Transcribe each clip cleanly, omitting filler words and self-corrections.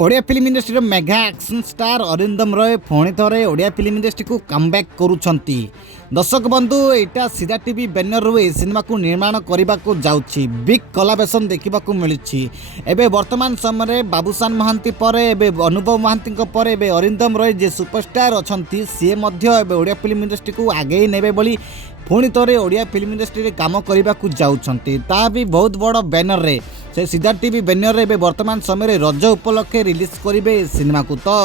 Odia film industry mega action star Arindam Roy पुणी थे Odia film industry को कमबैक करुछंती। दर्शक बंधु एटा सीधा टीवी बैनर रू सिनेमा को निर्माण करने को जाउछि बिग कोलाबोरेशन देखा मिलूँ। एबे वर्तमान समय बाबूशान महांती पर एबे अनुभव महांती पर एबे अरिंदम रॉय जे सुपरस्टार अछंती सी ओडिया फिल्म इंडस्ट्री को आगे नेबे बोली पुणी थे ओडिया फिल्म इंडस्ट्री काम करने को जाउछंती। ता भी बहुत बड़ बैनर रे से सीधा टीवी बैनर रे वर्तमान समय रज उपलक्षे रिलीज करेंगे सिनेमा को। तो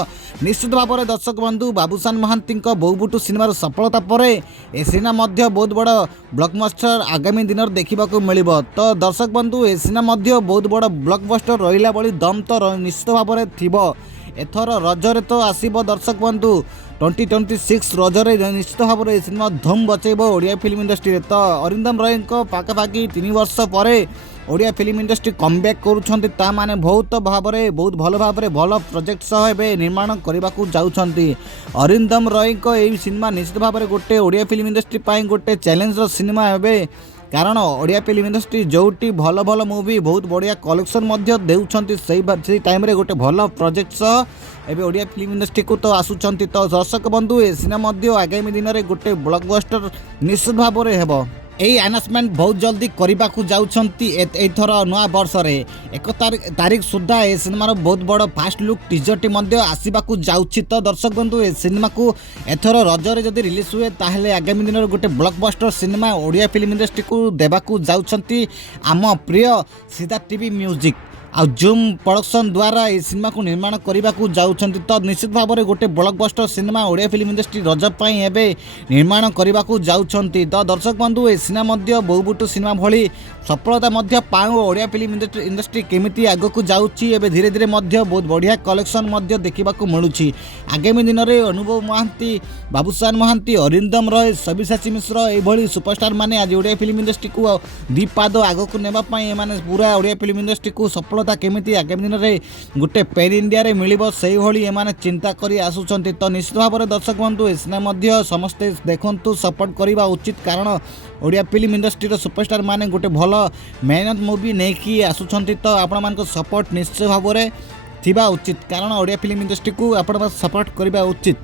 निश्चित भाव में दर्शक बंधु बाबूशान महांती बोबुटू सिनेमार सफलता पर ए सिनेमा बहुत बड़ ब्लॉकबस्टर आगामी दिन में देखा मिल। तो दर्शक बंधु ए सिनेमा बहुत बड़ ब्लॉकबस्टर रहा भली दम तो निश्चित भाव में थी। एथर रजरे तो आसब दर्शक बंधु 2026 रजरे निश्चित भाव में सिनेमा धूम बचेब ओडिया फिल्म इंडस्ट्री। तो अरिंदम रॉय पाखापाखि 3 वर्ष पर ओडिया फिल्म इंडस्ट्री कमबैक करुछंती ता माने बहुत भल भाव में भल प्रोजेक्ट सह एबे निर्माण करने को जाउछंती। अरिंदम रॉय को यही सिनेमा निश्चित भाव में गोटे ओडिया फिल्म इंडस्ट्री पाई गोटे चैलेंज सिनेमा हे। कारण ओडिया फिल्म इंडस्ट्री जोटी भल भल मूवी बहुत बढ़िया कलेक्शन देउछंती से टाइम रे गोटे भल प्रोजेक्ट सह एबे ओडिया फिल्म इंडस्ट्री को तो आसुचंती। तो दर्शक बंधु ए सिनेमा आगामी दिन में गोटे ब्लॉकबस्टर निश्चित भाव में हेबो। यही आनाउंसमेंट बहुत जल्दी करने को जाउछंती। एथर नया वर्ष रे 1 तारीख सुधा ए सिनेमार बहुत बड़ फास्ट लुक टीजर टी आसवा जाउछि। तो दर्शक बंधु ए सिनेमा को एथर रजरे जदि रिलीज हुए ताहले आगामी दिन में गोटे blockbuster cinema Odia film industry को देबाकू जाउछंती आम प्रिय सीधा टीवी म्यूजिक आ जूम प्रोडक्शन द्वारा ये सिनेमा को निर्माण करने को जाउछंती। तो निश्चित भाव में गोटे blockbuster cinema Odia film industry रज पई एबे निर्माण करने को जाउछंती। तो दर्शक बंधु ए सिनेमा बहुबुटू सिनेमा भली सफलता पाऊ ओडिया फिल्म इंडस्ट्री केमिति आग को जाउछि एबे धीरे धीरे बहुत बढ़िया कलेक्शन देखा मिलूँ। आगामी दिन में अनुभव महांती बाबूशान महांती अरिंदम रॉय सब्यसाची मिश्र ये सुपरस्टार माने आज ओडिया फिल्म इंडस्ट्री को 2 पाद आग को नेबाई एमाने पूरा ओडिया फिल्म इंडस्ट्री को सफलता केमिति आगामी दिन में गोटे पेन इंडिया रे मिलिबो सेही भली एमाने चिंता करी आसुचंती। तो निश्चित भाव में दर्शक बंधु सिनेमा समस्ते देखंतु सपोर्ट करवा उचित। कारण ओडिया फिल्म इंडस्ट्री सुपरस्टार माने गोटे भल मेहनत मूवी नहीं आसुचंती। तो आपण मान सपोर्ट निश्चित भाव में थिबा उचित। कारण ओडिया फिल्म इंडस्ट्री को आपण सपोर्ट करवा उचित।